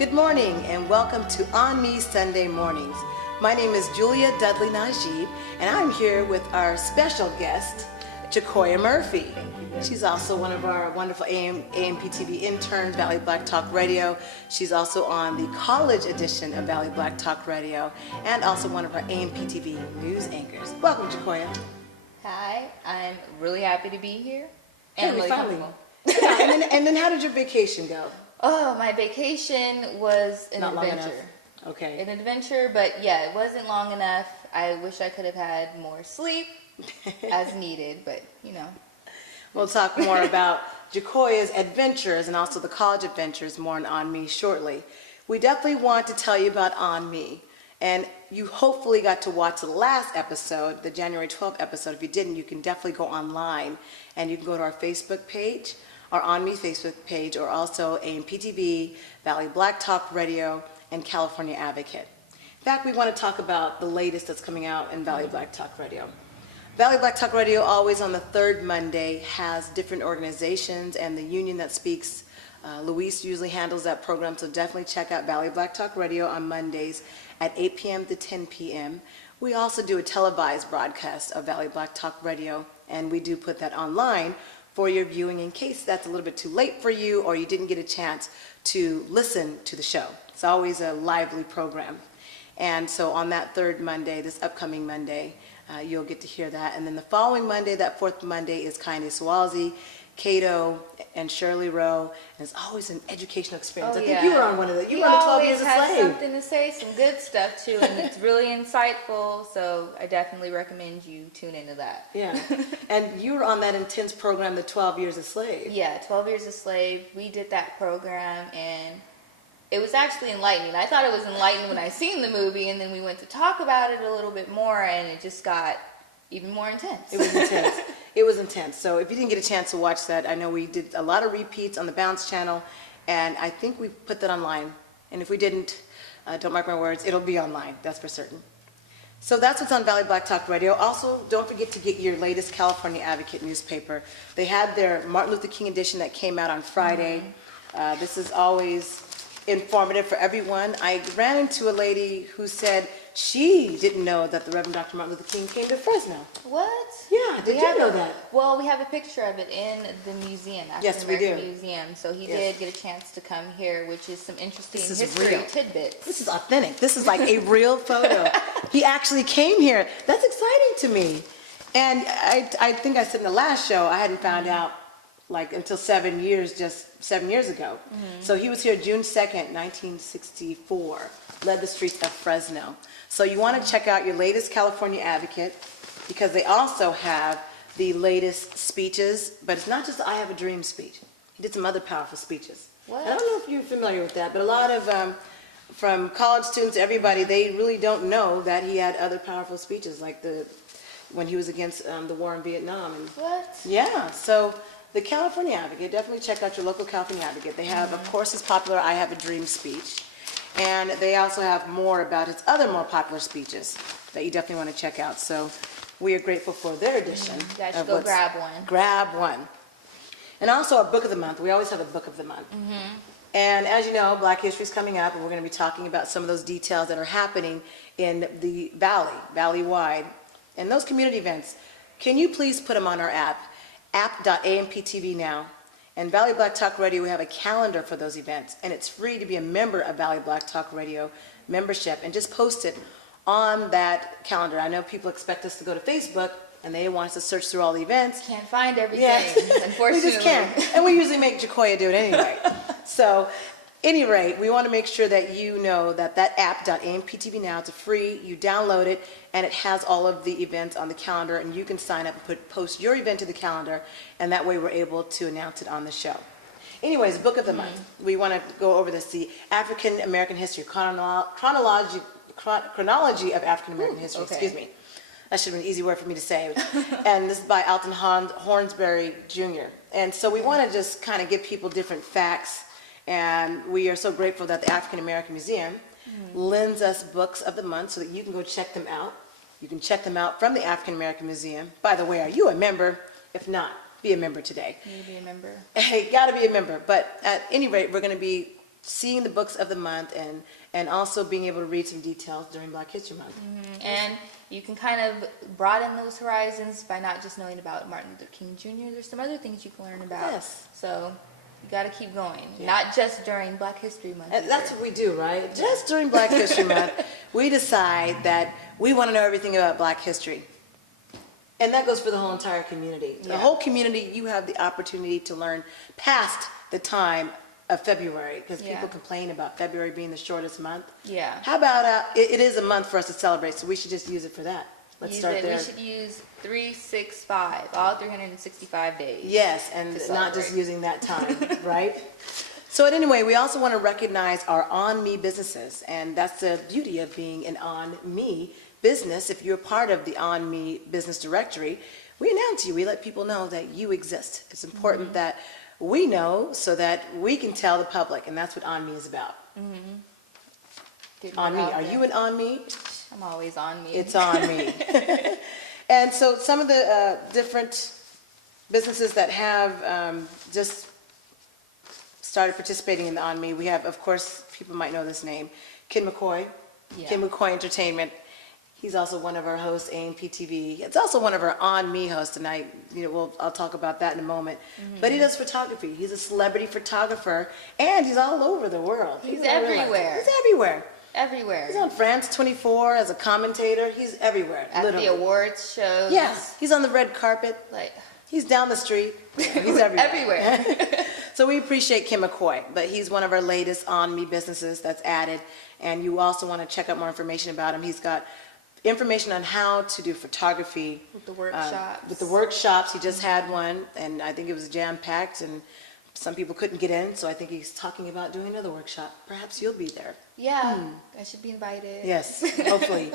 Good morning and welcome to ONME Sunday Mornings. My name is Julia Dudley Najib and I'm here with our special guest, Jacoya Murphy. She's also one of our wonderful AMPTV interns, Valley Black Talk Radio. She's also on the college edition of Valley Black Talk Radio and also one of our AMPTV news anchors. Welcome, Jacoya. Hi, I'm really happy to be here and really comfortable. Yeah, and then how did your vacation go? Oh, my vacation was an adventure. Okay. An adventure, but yeah, it wasn't long enough. I wish I could have had more sleep as needed, but you know. We'll talk more about Jacoya's adventures and also the college adventures more on ONME shortly. We definitely want to tell you about ONME. And you hopefully got to watch the last episode, the January 12th episode. If you didn't, you can definitely go online and you can go to our Facebook page, our ONME Facebook page, or also AMPTV, Valley Black Talk Radio, and California Advocate. In fact, we want to talk about the latest that's coming out in Valley Black Talk Radio. Valley Black Talk Radio, always on the third Monday, has different organizations, and the union that speaks, Luis usually handles that program, so definitely check out Valley Black Talk Radio on Mondays at 8 p.m. to 10 p.m. We also do a televised broadcast of Valley Black Talk Radio, and we do put that online for your viewing in case that's a little bit too late for you or you didn't get a chance to listen to the show. It's always a lively program. And so on that third Monday, this upcoming Monday, you'll get to hear that. And then the following Monday, that fourth Monday, is Kanye Swazi, Cato, and Shirley Rowe. And it's always an educational experience. I think you were on one of those. You were on 12 Years a Slave. He always has something to say, some good stuff too, and it's really insightful. So I definitely recommend you tune into that. Yeah. And you were on that intense program, the 12 Years a Slave. Yeah, 12 Years a Slave. We did that program, and it was actually enlightening. I thought it was enlightening when I seen the movie, and then we went to talk about it a little bit more, and it just got even more intense. It was intense. It was intense. So if you didn't get a chance to watch that, I know we did a lot of repeats on the Bounce channel, and I think we put that online. And if we didn't, don't mark my words, it'll be online, that's for certain. So that's what's on Valley Black Talk Radio. Also, don't forget to get your latest California Advocate newspaper. They had their Martin Luther King edition that came out on Friday. This is always informative for everyone. I ran into a lady who said she didn't know that the Reverend Dr. Martin Luther King came to Fresno. What? Yeah, did you know that? Well, we have a picture of it in the museum, Yes, we do. Museum. So he did get a chance to come here, which is some interesting history real tidbits. This is authentic. This is like a real photo. He actually came here. That's exciting to me. And I think I said in the last show, I hadn't found out like until 7 years, just 7 years ago. So he was here June 2nd, 1964, led the streets of Fresno. So you want to check out your latest California Advocate because they also have the latest speeches, but it's not just the I Have a Dream speech. He did some other powerful speeches. What? I don't know if you're familiar with that, but a lot of, from college students, everybody, they really don't know that he had other powerful speeches, like when he was against the war in Vietnam. And, What? yeah, so the California Advocate, definitely check out your local California Advocate. They have, of course, his popular I Have a Dream speech. And they also have more about his other more popular speeches that you definitely want to check out. So we are grateful for their edition. You guys should go grab one. Grab one. And also our book of the month. We always have a book of the month. And as you know, Black History is coming up, and we're going to be talking about some of those details that are happening in the valley-wide, and those community events. Can you please put them on our app.amptv now? And Valley Black Talk Radio, we have a calendar for those events, and it's free to be a member of Valley Black Talk Radio membership, and just post it on that calendar. I know people expect us to go to Facebook, and they want us to search through all the events. Can't find everything, unfortunately. We just can't, and we usually make Jacoya do it anyway. So, any rate, we want to make sure that you know that that app.amptv now, it's free, you download it, and it has all of the events on the calendar, and you can sign up and post your event to the calendar, and that way we're able to announce it on the show. Anyways, book of the month. We want to go over this, the African American history, chronology of African American history, excuse me. That should have been an easy word for me to say. And this is by Alton Hornsberry Jr. And so we want to just kind of give people different facts. And we are so grateful that the African American Museum lends us books of the month so that you can go check them out. You can check them out from the African American Museum. By the way, are you a member? If not, be a member today. You need to be a member. Hey, got to be a member. But at any rate, we're going to be seeing the books of the month and also being able to read some details during Black History Month. And you can kind of broaden those horizons by not just knowing about Martin Luther King Jr. There's some other things you can learn about. Yes. So you got to keep going. Yeah. Not just during Black History Month. And that's what we do, right? Just during Black History Month, we decide that we want to know everything about Black history. And that goes for the whole entire community. The whole community, you have the opportunity to learn past the time of February, because people complain about February being the shortest month. Yeah. How about, it is a month for us to celebrate, so we should just use it for that. Let's start there. We should use 365, all 365 days. Yes, and not just using that time, right? So anyway, we also want to recognize our ONME businesses, and that's the beauty of being an ONME business. If you're part of the ONME business directory, we announce you. We let people know that you exist. It's important that we know so that we can tell the public, and that's what ONME is about. ONME, are you an ONME? I'm always on me. It's on me. And so some of the different businesses that have just started participating in the ONME, we have, of course, people might know this name, Ken McCoy, Ken McCoy Entertainment. He's also one of our hosts, AMPTV. It's also one of our ONME hosts tonight. I'll talk about that in a moment. But he does photography. He's a celebrity photographer, and he's all over the world. He's everywhere. He's everywhere. Everywhere. He's on France 24 as a commentator. He's everywhere. At literally. the awards shows. Yes, he's on the red carpet. He's down the street. He's everywhere. Everywhere. So we appreciate Ken McCoy, but he's one of our latest ONME businesses that's added. And you also want to check out more information about him. He's got information on how to do photography. With the workshops. With the workshops. He just had one, and I think it was jam-packed, and some people couldn't get in, so I think he's talking about doing another workshop. Perhaps you'll be there. Yeah, I should be invited. Yes, hopefully.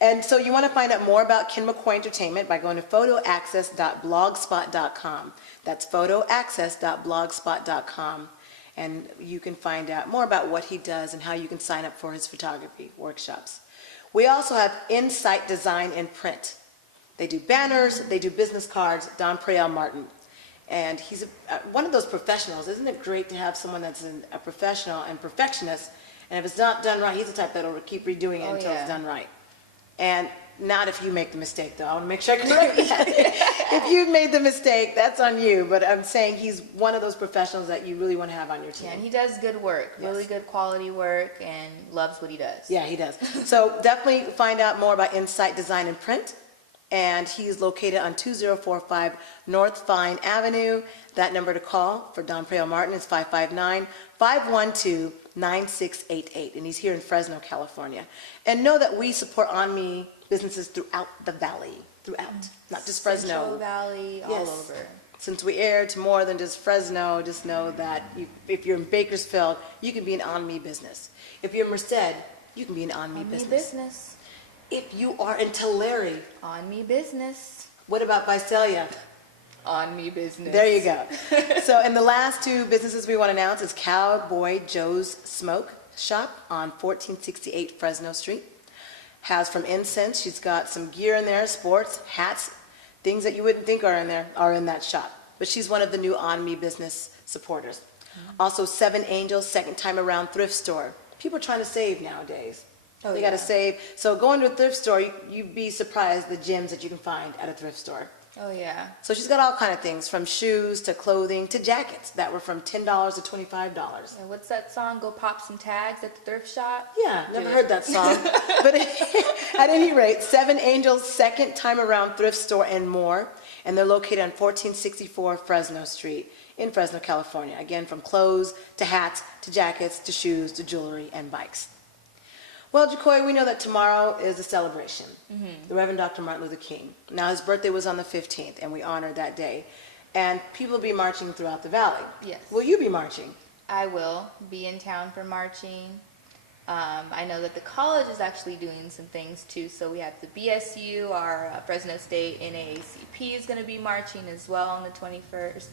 And so you want to find out more about Ken McCoy Entertainment by going to photoaccess.blogspot.com. That's photoaccess.blogspot.com. And you can find out more about what he does and how you can sign up for his photography workshops. We also have Insight Design and Print. They do banners, they do business cards, Don Preal Martin. And he's one of those professionals. Isn't it great to have someone that's a professional and perfectionist? And if it's not done right, he's the type that'll keep redoing it until it's done right. And not if you make the mistake, though. I want to make sure I correct that. If you've made the mistake, that's on you. But I'm saying he's one of those professionals that you really want to have on your team. Yeah, and he does good work, really good quality work, and loves what he does. Yeah, he does. So definitely find out more about Insight Design and Print. And he's located on 2045 North Fine Avenue. That number to call for Don Preal Martin is 559-512-9688. And he's here in Fresno, California. And know that we support ONME businesses throughout the valley. Not just Fresno. Central Valley, all over. Since we air to more than just Fresno, just know that if you're in Bakersfield, you can be an ONME business. If you're in Merced, you can be an ONME business. If you are in Tulare, ONME business. What about Visalia? ONME business. There you go. So, and the last two businesses we want to announce is Cowboy Joe's Smoke Shop on 1468 Fresno Street. Has from incense. She's got some gear in there, sports, hats, things that you wouldn't think are in there are in that shop. But she's one of the new ONME business supporters. Also, Seven Angels Second Time Around Thrift Store. People are trying to save nowadays. They got to save. So going to a thrift store, you'd be surprised the gems that you can find at a thrift store. Oh, yeah. So she's got all kind of things, from shoes to clothing to jackets that were from $10 to $25. And what's that song, Go Pop Some Tags at the Thrift Shop? Yeah, never heard that song. But at any rate, Seven Angels Second Time Around Thrift Store and more. And they're located on 1464 Fresno Street in Fresno, California. Again, from clothes to hats to jackets to shoes to jewelry and bikes. Well, Jacoy, we know that tomorrow is a celebration, the Reverend Dr. Martin Luther King. Now, his birthday was on the 15th, and we honored that day. And people will be marching throughout the valley. Yes. Will you be marching? I will be in town for marching. I know that the college is actually doing some things, too. So we have the BSU, our Fresno State NAACP is going to be marching as well on the 20th,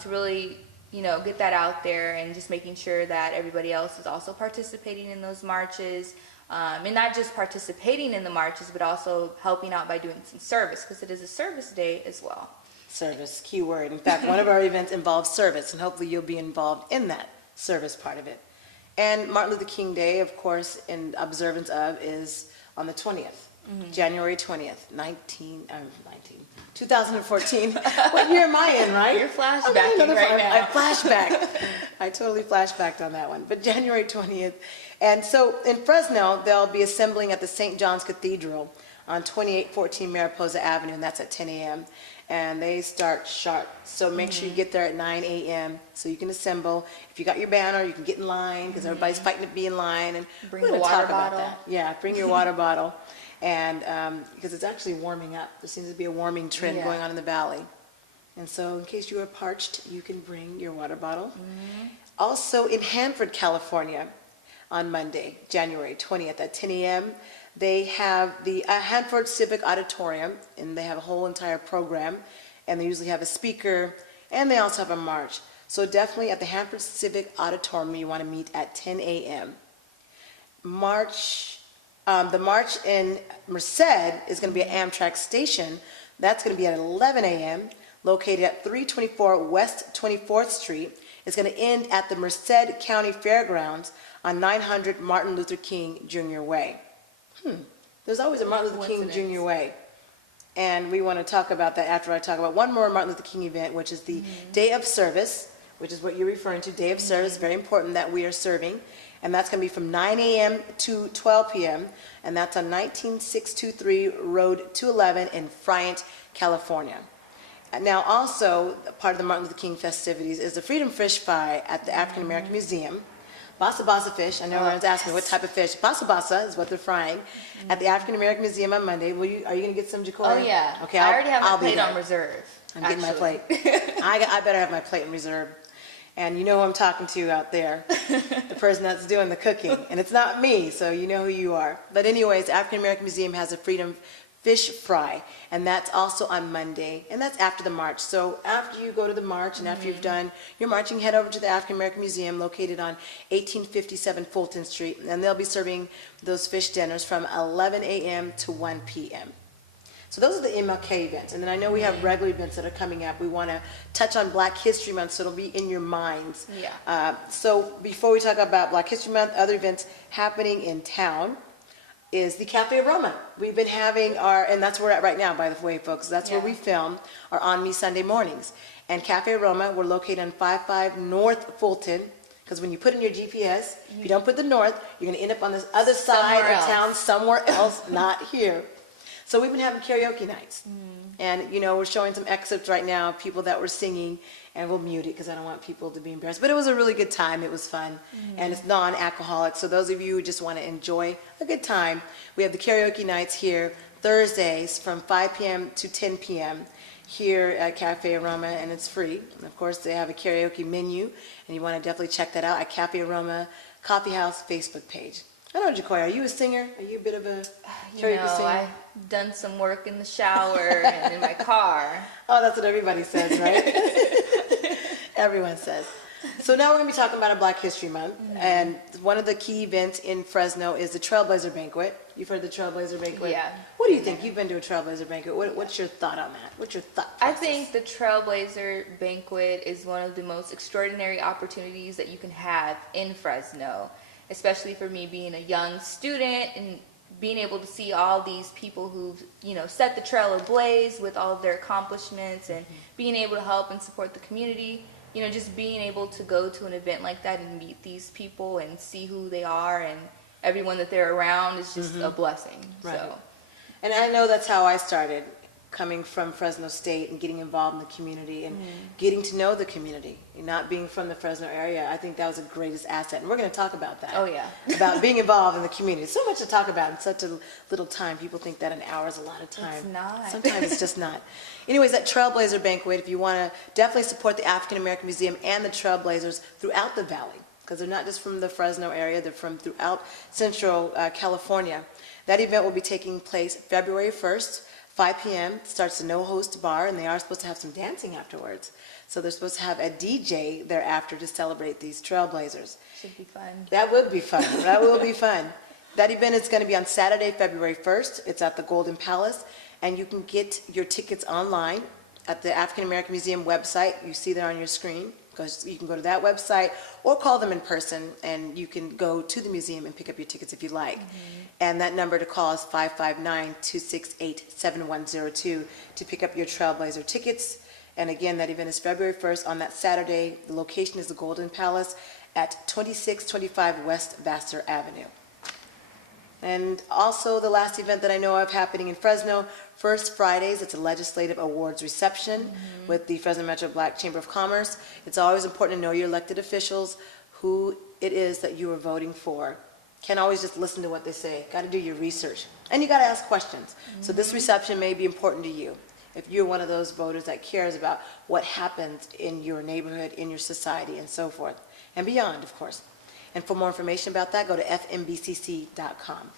to really get that out there and just making sure that everybody else is also participating in those marches. And not just participating in the marches, but also helping out by doing some service, because it is a service day as well. Service, keyword. In fact, one of our events involves service, and hopefully you'll be involved in that service part of it. And Martin Luther King Day, of course, in observance of, is on the 20th, January 20th, 2014. What year am I in, right? You're flashbacking right now. I flashbacked. I totally flashbacked on that one. But January 20th. And so in Fresno, they'll be assembling at the St. John's Cathedral on 2814 Mariposa Avenue, and that's at 10 a.m. And they start sharp. So make sure you get there at 9 a.m. so you can assemble. If you got your banner, you can get in line because everybody's fighting to be in line. And bring we're the gonna water talk about bottle. that. Yeah, bring your water bottle. And because it's actually warming up. There seems to be a warming trend going on in the valley. And so in case you are parched, you can bring your water bottle. Also in Hanford, California, on Monday, January 20th at 10 a.m., they have the Hanford Civic Auditorium, and they have a whole entire program, and they usually have a speaker, and they also have a march. So definitely at the Hanford Civic Auditorium, you want to meet at 10 a.m. The march in Merced is going to be at Amtrak Station. That's going to be at 11 a.m., located at 324 West 24th Street. It's going to end at the Merced County Fairgrounds on 900 Martin Luther King Jr. Way. There's always a Martin Luther King Jr. Way. And we want to talk about that after I talk about one more Martin Luther King event, which is the Day of Service, which is what you're referring to, Day of Service. Very important that we are serving. And that's going to be from 9 a.m. to 12 p.m. And that's on 19623 Road 211 in Friant, California. Now also, part of the Martin Luther King festivities is the Freedom Fish Fry at the African American Museum. Basa Basa fish. I know everyone's asking me what type of fish. Basa Basa is what they're frying at the African American Museum on Monday. Are you going to get some, Jacory? Oh yeah. Okay, I already have my I'll be plate there. on reserve. I'm getting my plate. I better have my plate in reserve. And you know who I'm talking to out there, the person that's doing the cooking. And it's not me, so you know who you are. But anyways, the African American Museum has a Freedom Fish Fry, and that's also on Monday, and that's after the march. So after you go to the march and after you've done your marching, head over to the African American Museum located on 1857 Fulton Street, and they'll be serving those fish dinners from 11 a.m. to 1 p.m. So those are the MLK events, and then I know we have regular events that are coming up. We want to touch on Black History Month, so it'll be in your minds. Yeah. So before we talk about Black History Month, other events happening in town is the Cafe Aroma. We've been having and that's where we're at right now, by the way, folks. That's where we film our ONME Sunday Mornings. And Cafe Aroma, we're located on 55 North Fulton, because when you put in your GPS, if you don't put the north, you're going to end up on this other side of town, somewhere else, not here. So we've been having karaoke nights. And, you know, we're showing some excerpts right now of people that were singing, and we'll mute it because I don't want people to be embarrassed. But it was a really good time. It was fun. And it's non-alcoholic. So those of you who just want to enjoy a good time, we have the karaoke nights here Thursdays from 5 p.m. to 10 p.m. here at Cafe Aroma, and it's free. And of course, they have a karaoke menu, and you want to definitely check that out at Cafe Aroma Coffee House Facebook page. I don't know, Jacoy, are you a singer? Are you a bit of a karaoke singer? I've done some work in the shower and in my car. Oh, that's what everybody says, right? Everyone says. So now we're going to be talking about a Black History Month, and one of the key events in Fresno is the Trailblazer Banquet. You've heard the Trailblazer Banquet? Yeah. What do you think? You've been to a Trailblazer Banquet. What's your thought on that? What's your thought process? I think the Trailblazer Banquet is one of the most extraordinary opportunities that you can have in Fresno, especially for me being a young student and being able to see all these people who've, set the trail ablaze with all of their accomplishments and being able to help and support the community. Just being able to go to an event like that and meet these people and see who they are and everyone that they're around is just a blessing. Right. So, and I know that's how I started, coming from Fresno State and getting involved in the community and getting to know the community. And not being from the Fresno area, I think that was the greatest asset. And we're going to talk about that. Oh, yeah. About being involved in the community. So much to talk about in such a little time. People think that an hour is a lot of time. It's not. Sometimes it's just not. Anyways, that Trailblazer Banquet, if you want to definitely support the African American Museum and the Trailblazers throughout the valley, because they're not just from the Fresno area, they're from throughout Central California. That event will be taking place February 1st, 5 p.m. Starts the no-host bar, and they are supposed to have some dancing afterwards. So they're supposed to have a DJ thereafter to celebrate these Trailblazers. should be fun. That would be fun. That will be fun. That event is going to be on Saturday, February 1st. It's at the Golden Palace, and you can get your tickets online at the African American Museum website. You see there on your screen. You can go to that website or call them in person, and you can go to the museum and pick up your tickets if you like. And that number to call is 559-268-7102 to pick up your Trailblazer tickets. And again, that event is February 1st on that Saturday. The location is the Golden Palace at 2625 West Vassar Avenue. And also the last event that I know of happening in Fresno, First Fridays, it's a legislative awards reception with the Fresno Metro Black Chamber of Commerce. It's always important to know your elected officials, who it is that you are voting for. Can't always just listen to what they say. Got to do your research. And you got to ask questions. So this reception may be important to you if you're one of those voters that cares about what happens in your neighborhood, in your society, and so forth, and beyond, of course. And for more information about that, go to fmbcc.com.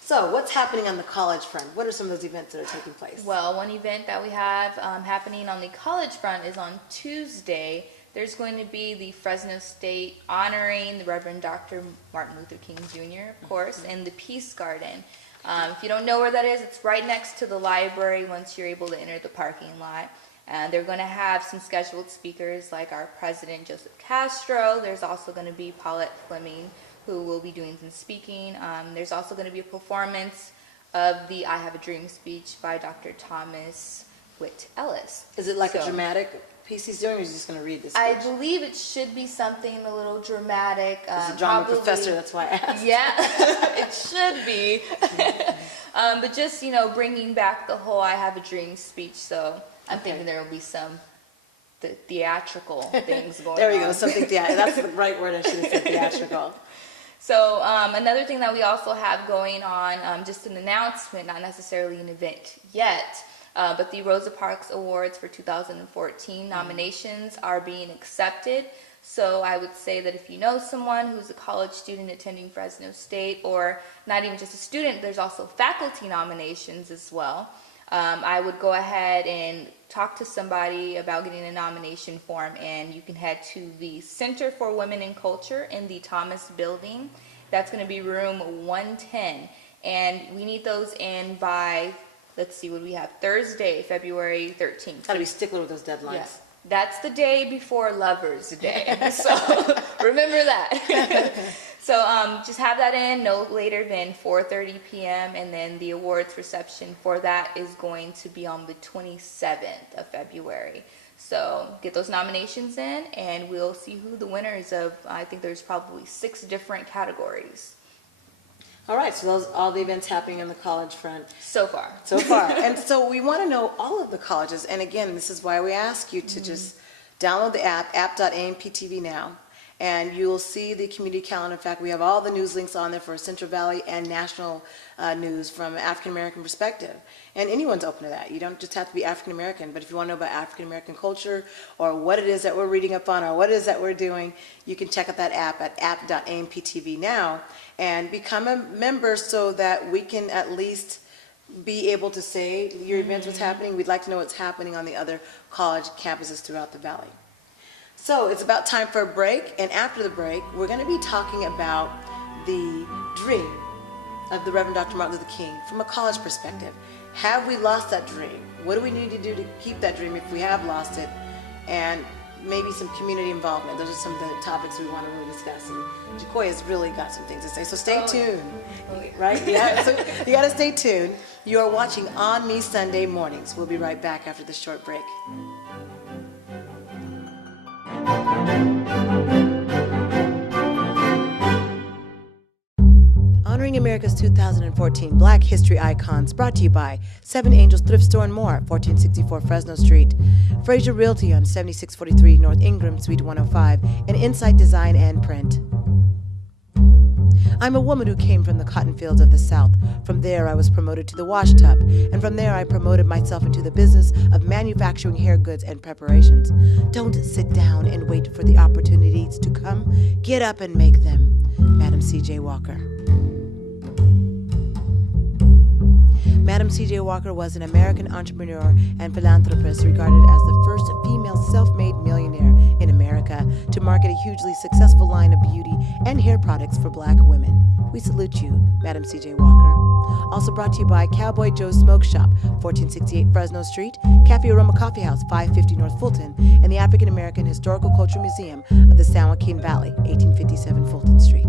So what's happening on the college front? What are some of those events that are taking place? Well, one event that we have happening on the college front is on Tuesday. There's going to be the Fresno State honoring the Reverend Dr. Martin Luther King Jr., of course, and the Peace Garden. If you don't know where that is, it's right next to the library once you're able to enter the parking lot. They're going to have some scheduled speakers like our president, Joseph Castro. There's also going to be Paulette Fleming, who will be doing some speaking. There's also going to be a performance of the I Have a Dream speech by Dr. Thomas Witt Ellis. Is it like a dramatic piece he's doing, or is he just going to read this speech? I believe it should be something a little dramatic. He's a drama professor, that's why I asked. Yeah, it should be. But just, bringing back the whole I Have a Dream speech, so I'm thinking there will be some theatrical things going on. There we go, something theatrical. That's the right word, I should have said, theatrical. So another thing that we also have going on, just an announcement, not necessarily an event yet, but the Rosa Parks Awards for 2014 nominations are being accepted. So I would say that if you know someone who's a college student attending Fresno State, or not even just a student, there's also faculty nominations as well. I would go ahead and talk to somebody about getting a nomination form, and you can head to the Center for Women in Culture in the Thomas Building. That's going to be room 110, and we need those in by, let's see, what do we have? Thursday, February 13th. Got to be stickler with those deadlines. Yeah. That's the day before Lover's Day, so remember that. So just have that in no later than 4:30 p.m. and then the awards reception for that is going to be on the 27th of February. So get those nominations in, and we'll see who the winners of. I think there's probably 6 different categories. All right, so those all the events happening on the college front. So far. And so we want to know all of the colleges. And again, this is why we ask you to just download the app.amptv now. And you'll see the community calendar. In fact, we have all the news links on there for Central Valley and national news from an African-American perspective. And anyone's open to that. You don't just have to be African-American, but if you want to know about African-American culture or what it is that we're reading up on or what it is that we're doing, you can check out that app at app.amptv now and become a member so that we can at least be able to say your events, what's happening. We'd like to know what's happening on the other college campuses throughout the valley. So it's about time for a break, and after the break, we're going to be talking about the dream of the Reverend Dr. Martin Luther King from a college perspective. Have we lost that dream? What do we need to do to keep that dream if we have lost it? And maybe some community involvement. Those are some of the topics we want to really discuss. And Jacoy has really got some things to say, so stay tuned. Right? Yeah, so you got to stay tuned. You are watching ONME Sunday Mornings. We'll be right back after this short break. Honoring America's 2014 Black History Icons, brought to you by 7 Angels Thrift Store and more, 1464 Fresno Street, Fraser Realty on 7643 North Ingram, Suite 105, and Insight Design and Print. I'm a woman who came from the cotton fields of the South. From there, I was promoted to the wash tub, and from there, I promoted myself into the business of manufacturing hair goods and preparations. Don't sit down and wait for the opportunities to come. Get up and make them. Madam C.J. Walker. Madam C.J. Walker was an American entrepreneur and philanthropist regarded as the first female self-made millionaire in America to market a hugely successful line of beauty and hair products for Black women. We salute you, Madam C.J. Walker. Also brought to you by Cowboy Joe's Smoke Shop, 1468 Fresno Street, Cafe Aroma Coffee House, 550 North Fulton, and the African American Historical Cultural Museum of the San Joaquin Valley, 1857 Fulton Street.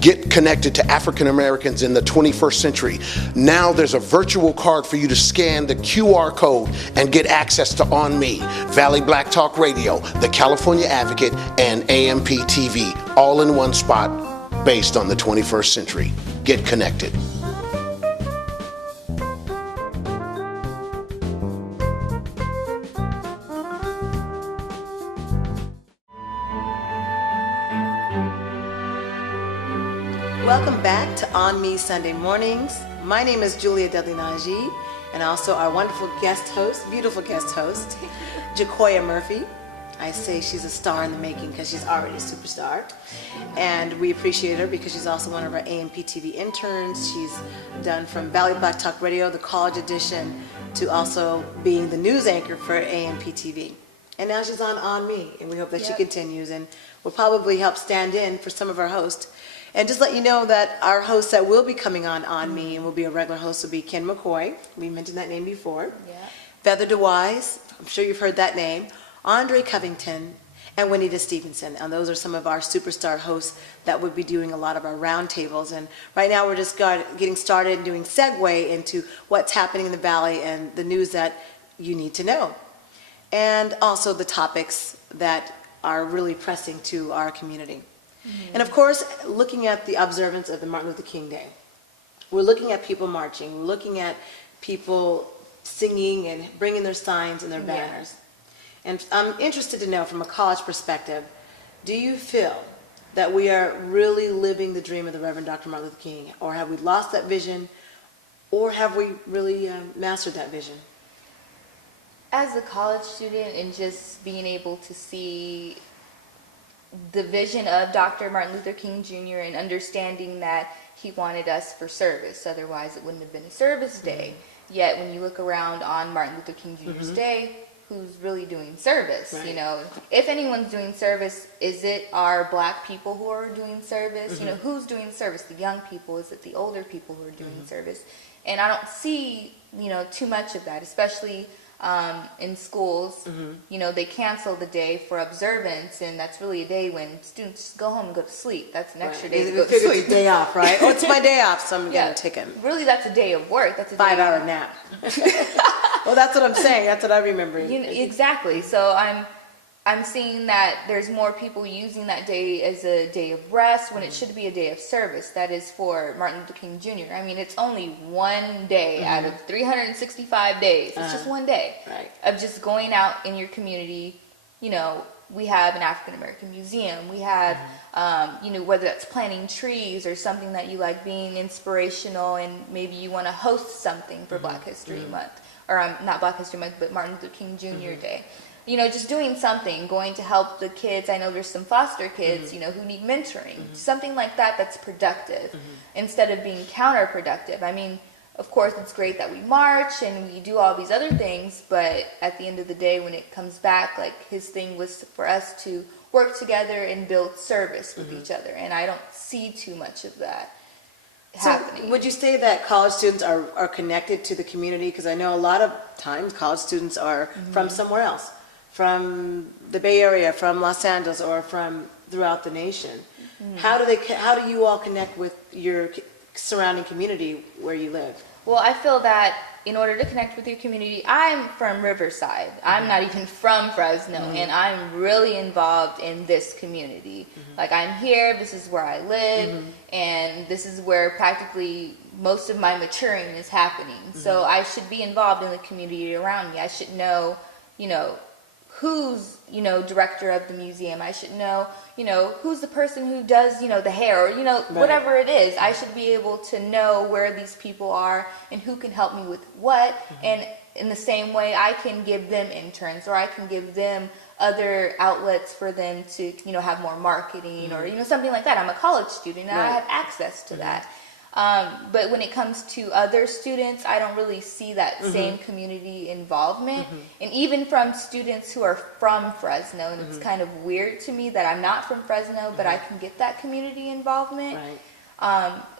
Get connected to African Americans in the 21st century. Now there's a virtual card for you to scan the QR code and get access to ONME, Valley Black Talk Radio, The California Advocate, and AMPTV, all in one spot based on the 21st century. Get connected. Welcome back to ONME Sunday Mornings. My name is Julia Dudley Najee, and also our wonderful guest host, beautiful guest host, Jacoya Murphy. I say she's a star in the making because she's already a superstar. And we appreciate her because she's also one of our AMPTV interns. She's done from Valley Black Talk Radio, the college edition, to also being the news anchor for AMPTV. And now she's on ONME, and we hope that she continues and will probably help stand in for some of our hosts. And just let you know that our host that will be coming on ONME and will be a regular host will be Ken McCoy. We mentioned that name before. Yeah. Feather Da-Wyz, I'm sure you've heard that name. Andre Covington and Juanita Stevenson. And those are some of our superstar hosts that would be doing a lot of our roundtables. And right now we're just getting started and doing segue into what's happening in the Valley and the news that you need to know. And also the topics that are really pressing to our community. And of course, looking at the observance of the Martin Luther King Day, we're looking at people marching, we're looking at people singing and bringing their signs and their banners. And I'm interested to know from a college perspective, do you feel that we are really living the dream of the Reverend Dr. Martin Luther King, or have we lost that vision, or have we really mastered that vision? As a college student and just being able to see the vision of Dr. Martin Luther King Jr. and understanding that he wanted us for service. Otherwise, it wouldn't have been a service day. Yet, when you look around on Martin Luther King Jr.'s day, who's really doing service? Right. You know, if anyone's doing service, is it our black people who are doing service? You know, who's doing service? The young people? Is it the older people who are doing service? And I don't see, you know, too much of that, especially in schools. You know, they cancel the day for observance, and that's really a day when students go home and go to sleep. That's an extra day to go to sleep. It's a day off, right? Oh, it's my day off, so I'm going to take it. Really, that's a day of work. That's a 5-hour nap. Well, that's what I'm saying. That's what I remember. Exactly. So I'm seeing that there's more people using that day as a day of rest when it should be a day of service. That is for Martin Luther King Jr. I mean, it's only one day out of 365 days. It's just one day of just going out in your community. You know, we have an African American museum. We have, you know, whether that's planting trees or something that you like, being inspirational, and maybe you want to host something for Black History Month, or not Black History Month, but Martin Luther King Jr. Day. You know, just doing something, going to help the kids. I know there's some foster kids, you know, who need mentoring. Something like that that's productive instead of being counterproductive. I mean, of course, it's great that we march and we do all these other things, but at the end of the day, when it comes back, like, his thing was for us to work together and build service with each other. And I don't see too much of that happening. So would you say that college students are connected to the community? Because I know a lot of times college students are from somewhere else, from the Bay Area, from Los Angeles, or from throughout the nation. How do you all connect with your surrounding community where you live? Well, I feel that in order to connect with your community, I'm from Riverside. I'm not even from Fresno, and I'm really involved in this community. Like, I'm here, this is where I live, and this is where practically most of my maturing is happening. So I should be involved in the community around me. I should know, you know, who's, you know, director of the museum. I should know, you know, who's the person who does, you know, the hair, or, you know, whatever it is. I should be able to know where these people are and who can help me with what. And in the same way, I can give them interns, or I can give them other outlets for them to, you know, have more marketing or, you know, something like that. I'm a college student and I have access to that. But when it comes to other students, I don't really see that same community involvement. And even from students who are from Fresno, and it's kind of weird to me that I'm not from Fresno, but I can get that community involvement. Right.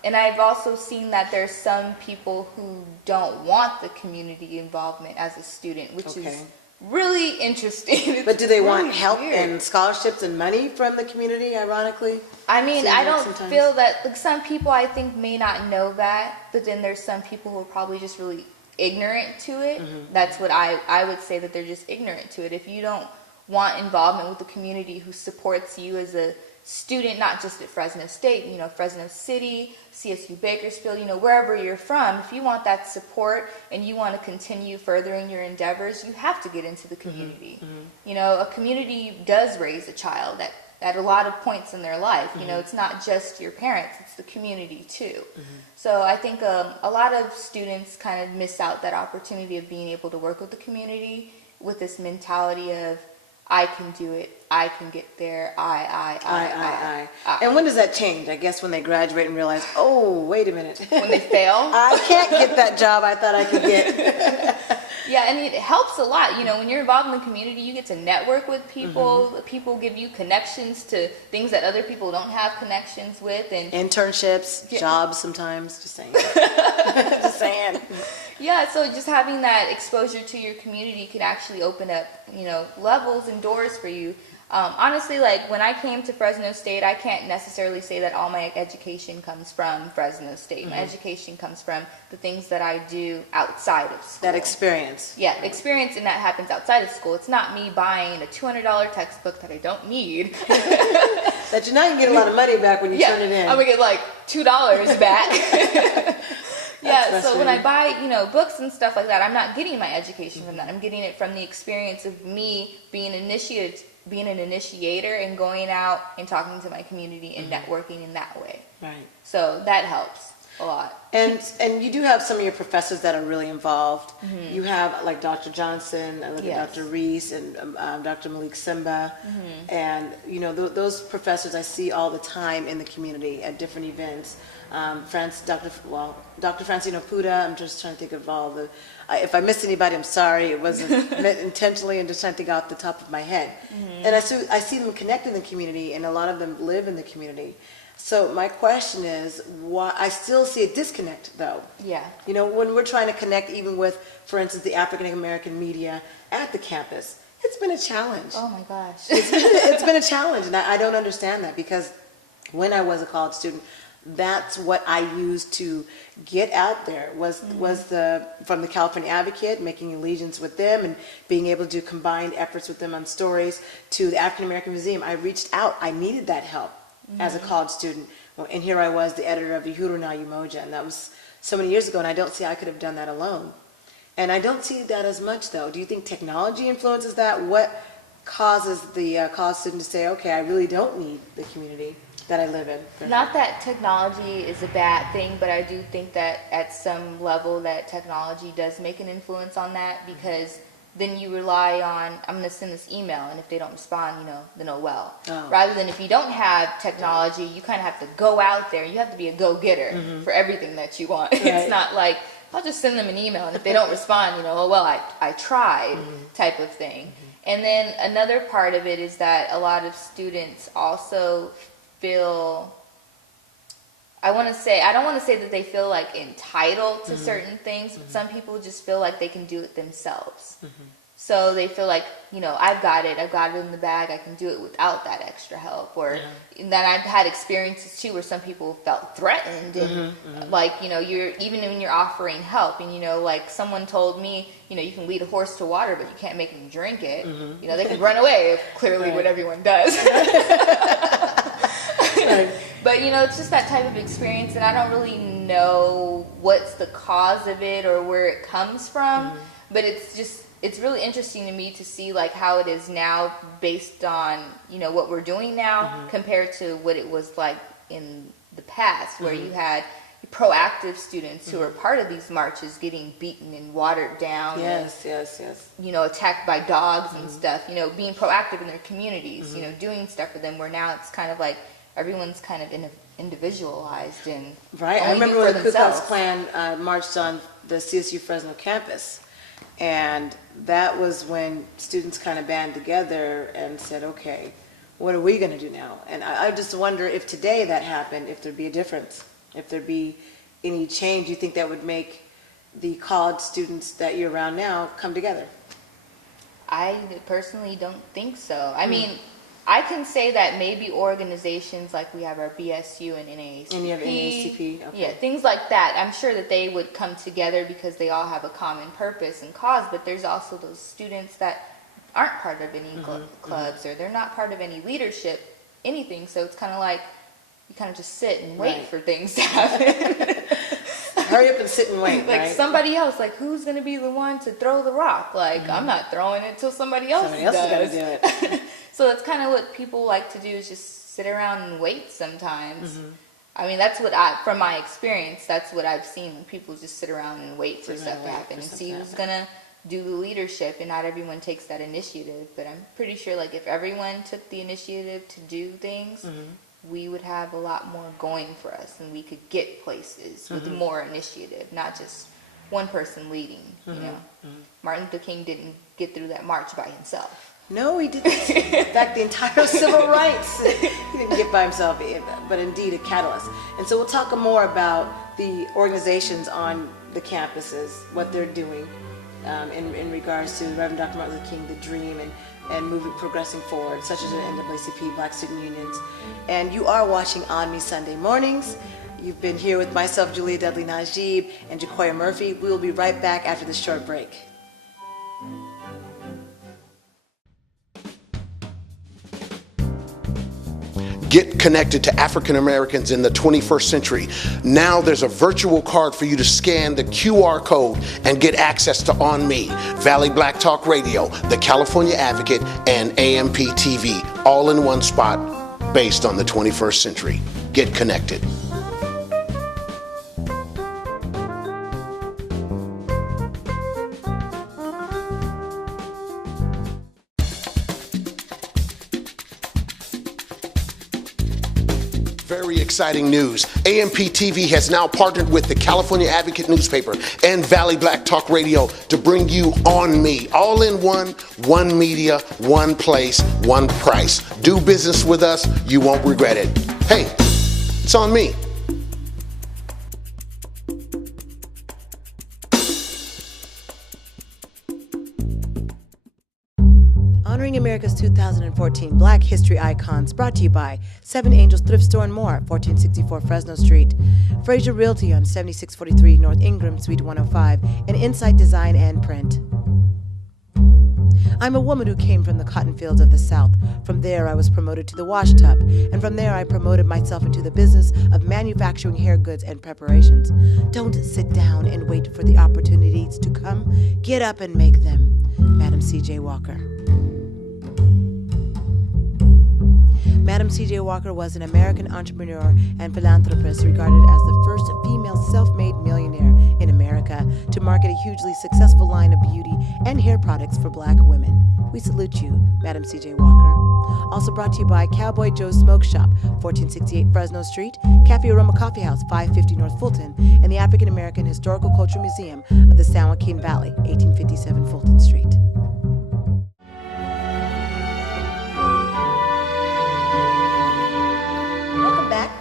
And I've also seen that there's some people who don't want the community involvement as a student, which is really interesting. But do they want really help weird. and scholarships and money from the community, ironically? I mean, Seems I like don't sometimes. feel that, like, some people I think may not know that, but then there's some people who are probably just really ignorant to it. That's what I would say, that they're just ignorant to it. If you don't want involvement with the community who supports you as a student, not just at Fresno State, you know, Fresno City, CSU Bakersfield, you know, wherever you're from, if you want that support and you want to continue furthering your endeavors, you have to get into the community. You know, a community does raise a child at a lot of points in their life. You know, it's not just your parents, it's the community too. So I think a lot of students kind of miss out that opportunity of being able to work with the community with this mentality of, I can do it, I can get there, I. And when does that change? I guess when they graduate and realize, oh, wait a minute. When they fail. I can't get that job I thought I could get. Yeah, and it helps a lot. You know, when you're involved in the community, you get to network with people. People give you connections to things that other people don't have connections with. And Internships, jobs sometimes, just saying. Just saying. yeah, so just having that exposure to your community could actually open up, you know, levels and doors for you. Honestly, like, when I came to Fresno State, I can't necessarily say that all my education comes from Fresno State. My education comes from the things that I do outside of school. That experience. Yeah, experience, and that happens outside of school. It's not me buying a $200 textbook that I don't need. That you're not going to get a lot of money back when you turn it in. I'm going to get like $2 back. Yeah, so when I buy, you know, books and stuff like that, I'm not getting my education from that. I'm getting it from the experience of me being an initiator and going out and talking to my community and networking in that way. Right. So that helps a lot. And you do have some of your professors that are really involved. You have like Dr. Johnson, I look at Dr. Reese and Dr. Malik Simba, and you know those professors I see all the time in the community at different events. Dr. Francino Puda, I'm just trying to think of all the. If I missed anybody, I'm sorry. It wasn't meant intentionally. I'm just trying to think off the top of my head. And I see them connect in the community, and a lot of them live in the community. So my question is, why I still see a disconnect, though. Yeah. You know, when we're trying to connect, even with, for instance, the African American media at the campus, it's been a challenge. Oh my gosh. It's been a challenge, and I don't understand that, because when I was a college student, that's what I used to get out there was from the California Advocate, making allegiance with them and being able to do combined efforts with them on stories, to the African American Museum. I reached out. I needed that help as a college student. And here I was, the editor of Uhuru na Umoja, and that was so many years ago, and I don't see I could have done that alone. And I don't see that as much, though. Do you think technology influences that? What causes the college student to say, okay, I really don't need the community that I live in? Not that technology is a bad thing, but I do think that at some level that technology does make an influence on that, because then you rely on, I'm going to send this email, and if they don't respond, you know, then oh well. Rather than if you don't have technology, you kind of have to go out there. You have to be a go-getter for everything that you want. Right. It's not like, I'll just send them an email, and if they don't respond, you know, oh well, I tried type of thing. And then another part of it is that a lot of students also feel, I don't want to say that they feel like entitled to certain things, but some people just feel like they can do it themselves. So they feel like, you know, I've got it in the bag, I can do it without that extra help. Or that I've had experiences too where some people felt threatened, and like, you know, even when you're offering help, and you know, like someone told me, you know, you can lead a horse to water, but you can't make them drink it. You know, they can run away, clearly what everyone does. But you know, it's just that type of experience, and I don't really know what's the cause of it or where it comes from. But it's really interesting to me to see like how it is now based on, you know, what we're doing now compared to what it was like in the past, where you had proactive students who are part of these marches getting beaten and watered down. Yes. You know, attacked by dogs and stuff, you know, being proactive in their communities, you know, doing stuff for them, where now it's kind of like everyone's kind of in a individualized and Right. I only remember do when for the Ku Klux themselves. Klan marched on the CSU Fresno campus. And that was when students kind of band together and said, okay, what are we going to do now? And I just wonder if today that happened, if there'd be a difference, if there'd be any change you think that would make the college students that you're around now come together. I personally don't think so. I mean, I can say that maybe organizations like we have our BSU and NAACP. And you have NAACP, okay. Yeah, things like that. I'm sure that they would come together because they all have a common purpose and cause, but there's also those students that aren't part of any clubs or they're not part of any leadership, anything. So it's kind of like you kind of just sit and wait for things to happen. Hurry up and sit and wait, like right? somebody else, like who's going to be the one to throw the rock? Like I'm not throwing it till somebody else Somebody else does. is going to do it. So it's kind of what people like to do is just sit around and wait sometimes. I mean, that's what from my experience, that's what I've seen when people just sit around and wait for stuff to happen and see who's going to do the leadership, and not everyone takes that initiative. But I'm pretty sure like if everyone took the initiative to do things, we would have a lot more going for us and we could get places with more initiative, not just one person leading, you know. Martin Luther King didn't get through that march by himself. No, he didn't. In fact, the entire civil rights, he didn't get by himself, but indeed a catalyst. And so we'll talk more about the organizations on the campuses, what they're doing in regards to Reverend Dr. Martin Luther King, the dream, and moving, progressing forward, such as the NAACP, Black Student Unions. And you are watching ONME Sunday Mornings. You've been here with myself, Julia Dudley Najib, and Jacoya Murphy. We will be right back after this short break. Get connected to African Americans in the 21st century. Now there's a virtual card for you to scan the QR code and get access to ONME, Valley Black Talk Radio, the California Advocate, and AMPTV, all in one spot based on the 21st century. Get connected. Very exciting news. AMPTV has now partnered with the California Advocate newspaper and Valley Black Talk Radio to bring you ONME, all in one media, one place, one price. Do business with us, you won't regret it. Hey, it's on me. Honoring America's 2014 Black History Icons, brought to you by 7 Angels Thrift Store and More, 1464 Fresno Street, Fraser Realty on 7643 North Ingram, Suite 105, and Insight Design and Print. I'm a woman who came from the cotton fields of the South. From there, I was promoted to the wash tub, and from there, I promoted myself into the business of manufacturing hair goods and preparations. Don't sit down and wait for the opportunities to come. Get up and make them. Madam C.J. Walker. Madam C.J. Walker was an American entrepreneur and philanthropist regarded as the first female self-made millionaire in America to market a hugely successful line of beauty and hair products for Black women. We salute you, Madam C.J. Walker. Also brought to you by Cowboy Joe's Smoke Shop, 1468 Fresno Street, Cafe Aroma Coffee House, 550 North Fulton, and the African American Historical Culture Museum of the San Joaquin Valley, 1857 Fulton Street.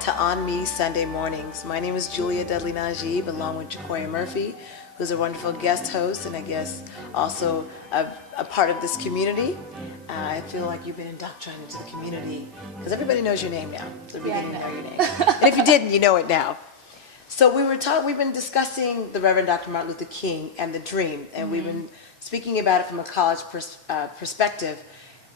To ONME Sunday Mornings. My name is Julia Dudley Najib, along with Jacoya Murphy, who's a wonderful guest host and I guess also a part of this community. I feel like you've been indoctrinated into the community because everybody knows your name now. So we're getting to know your name. And if you didn't, you know it now. So we've been discussing the Reverend Dr. Martin Luther King and the dream, and we've been speaking about it from a college perspective.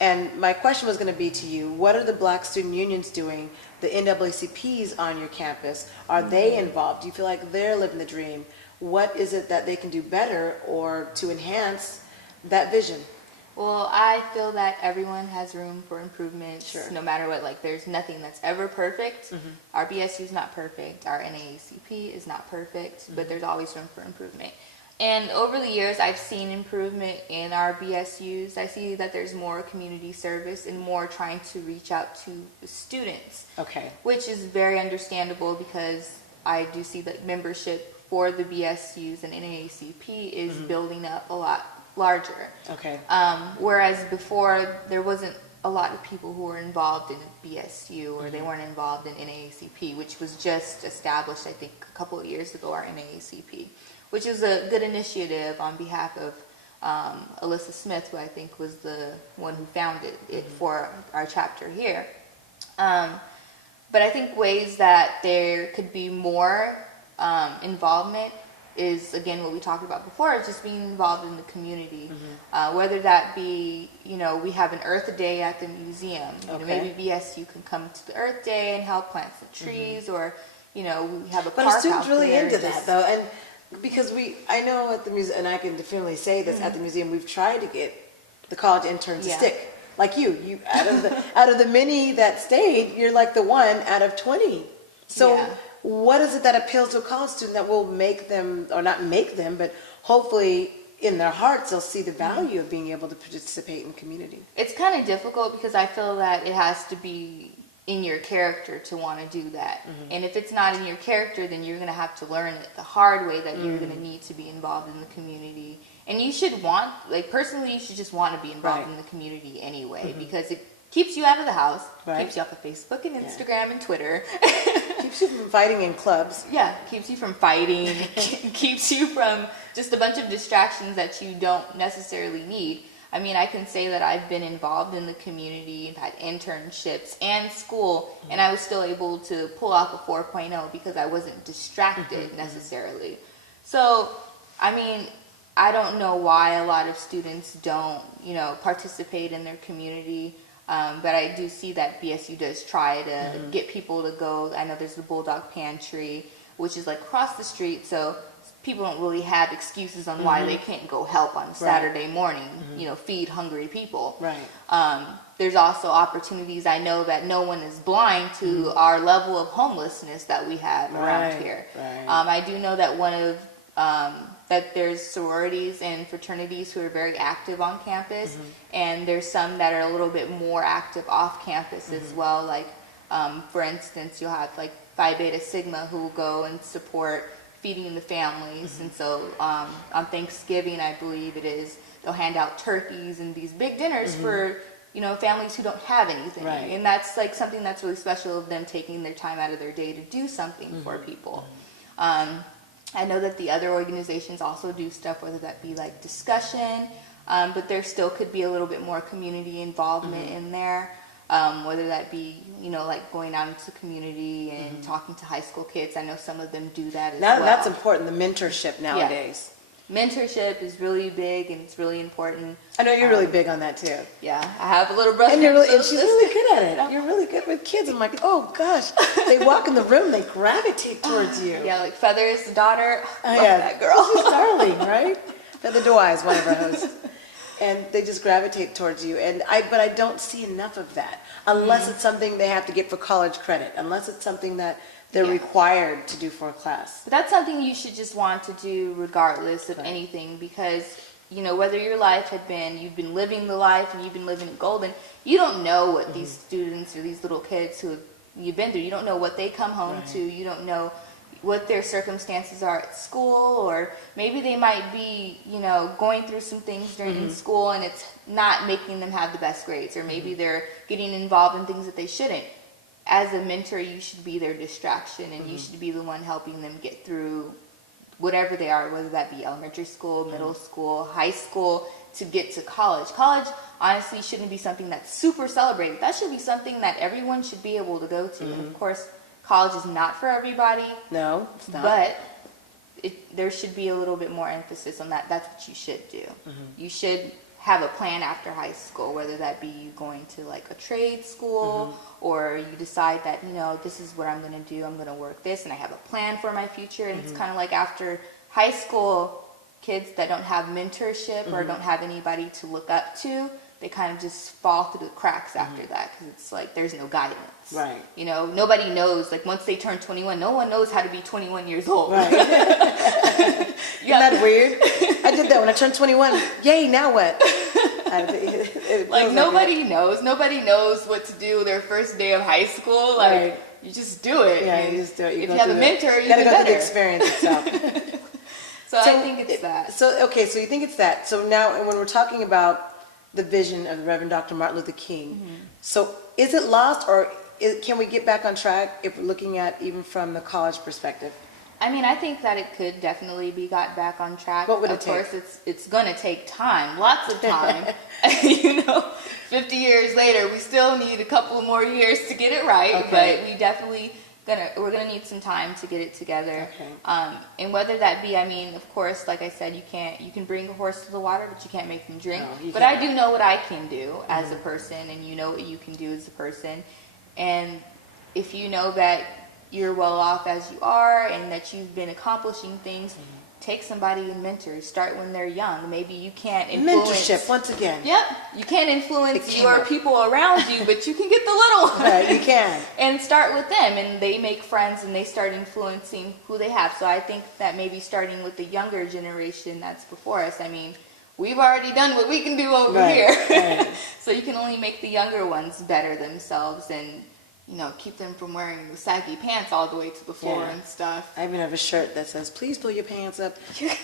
And my question was going to be to you, what are the Black student unions doing, the NAACPs on your campus? Are they involved? Do you feel like they're living the dream? What is it that they can do better or to enhance that vision? Well, I feel that everyone has room for improvement, Sure. no matter what. Like, there's nothing that's ever perfect. Our BSU is not perfect. Our NAACP is not perfect, but there's always room for improvement. And over the years, I've seen improvement in our BSUs. I see that there's more community service and more trying to reach out to the students. Okay. Which is very understandable because I do see that membership for the BSUs and NAACP is building up a lot larger. Okay. Whereas before, there wasn't a lot of people who were involved in a BSU or they weren't involved in NAACP, which was just established, I think, a couple of years ago, our NAACP, which is a good initiative on behalf of Alyssa Smith, who I think was the one who founded it for our chapter here. But I think ways that there could be more involvement is, again, what we talked about before, is just being involved in the community. Whether that be, we have an Earth Day at the museum. Maybe BSU can come to the Earth Day and help plant some trees, or, we have a But park are students out really there. into that, though? And because I know at the museum, and I can definitely say this, at the museum, we've tried to get the college interns to stick. Like you out of the many that stayed, you're like the one out of 20. So what is it that appeals to a college student that will make them, or not make them, but hopefully in their hearts they'll see the value of being able to participate in community? It's kind of difficult because I feel that it has to be in your character to want to do that. And if it's not in your character, then you're going to have to learn it the hard way, that you're going to need to be involved in the community. And you should want, personally, you should just want to be involved in the community anyway, because it keeps you out of the house, keeps you off of Facebook and Instagram and Twitter. Keeps you from fighting in clubs. Yeah, keeps you from fighting, keeps you from just a bunch of distractions that you don't necessarily need. I mean, I can say that I've been involved in the community and had internships and school, and I was still able to pull off a 4.0 because I wasn't distracted necessarily. So, I mean, I don't know why a lot of students don't, participate in their community, but I do see that BSU does try to get people to go. I know there's the Bulldog Pantry, which is like across the street, so people don't really have excuses on why they can't go help on a Saturday morning, feed hungry people. Right. There's also opportunities. I know that no one is blind to our level of homelessness that we have around here. Right. I do know that that there's sororities and fraternities who are very active on campus, and there's some that are a little bit more active off campus as well. Like, for instance, you'll have like Phi Beta Sigma who will go and support feeding the families, and so on Thanksgiving, I believe it is, they'll hand out turkeys and these big dinners for families who don't have anything, and that's like something that's really special of them taking their time out of their day to do something for people. I know that the other organizations also do stuff, whether that be like discussion, but there still could be a little bit more community involvement in there. Whether that be, like going out into the community and talking to high school kids. I know some of them do that as well. That's important, the mentorship nowadays. Mentorship is really big, and it's really important. I know you're really big on that too. Yeah, I have a little brother. And she's really good at it. You're really good with kids. I'm like, oh gosh, they walk in the room, they gravitate towards you. Yeah, like Feather's daughter. Oh, Love that girl. She's darling, right? Feather Da-Wyz, one of our hosts. And they just gravitate towards you. But I don't see enough of that, unless it's something they have to get for college credit, unless it's something that they're required to do for a class. But that's something you should just want to do regardless of anything, because whether your life you've been living the life and you've been living it golden, you don't know what these students or these little kids who you've been through, you don't know what they come home to, you don't know what their circumstances are at school, or maybe they might be, going through some things during school and it's not making them have the best grades, or maybe they're getting involved in things that they shouldn't. As a mentor, you should be their distraction, and you should be the one helping them get through whatever they are, whether that be elementary school, middle school, high school, to get to college. College, honestly, shouldn't be something that's super celebrated. That should be something that everyone should be able to go to. And of course, college is not for everybody. No, it's not. But there should be a little bit more emphasis on that. That's what you should do. You should have a plan after high school, whether that be you going to like a trade school, or you decide that, this is what I'm going to do. I'm going to work this, and I have a plan for my future. And it's kind of like after high school, kids that don't have mentorship or don't have anybody to look up to, they kind of just fall through the cracks after that, because it's like there's no guidance. Right. You know, nobody knows. Like once they turn 21, no one knows how to be 21 years old. Right. Isn't that weird? I did that when I turned 21. Yay, now what? Like nobody knows. Nobody knows what to do their first day of high school. Like Right. you just do it. Yeah, And you just do it. if you have a mentor, you gotta do go through the better. experience itself. So I think it's that. So, okay, so you think it's that. So now when we're talking about the vision of the Reverend Dr. Martin Luther King, so is it lost, or can we get back on track if we're looking at even from the college perspective? I mean, I think that it could definitely be got back on track. What would it Of course, it's going to take time, lots of time. 50 years later, we still need a couple more years to get it right, Okay. but we definitely we're gonna need some time to get it together. Okay. And whether that be, I mean, of course, like I said, you can bring a horse to the water, but you can't make them drink. No, but can't. I do know what I can do as a person, and you know what you can do as a person. And if you know that you're well off as you are and that you've been accomplishing things, take somebody and mentor. Start when they're young. Maybe you can't influence. Mentorship, once again. Yep. You can't influence It your cannot. people around you, but you can get the little ones. Right, you can. And start with them, and they make friends and they start influencing who they have. So I think that maybe starting with the younger generation that's before us, I mean, we've already done what we can do over Right, here. right. So you can only make the younger ones better themselves and, you know, keep them from wearing the saggy pants all the way to the floor Yeah. and stuff. I even have a shirt that says, "Please pull your pants up."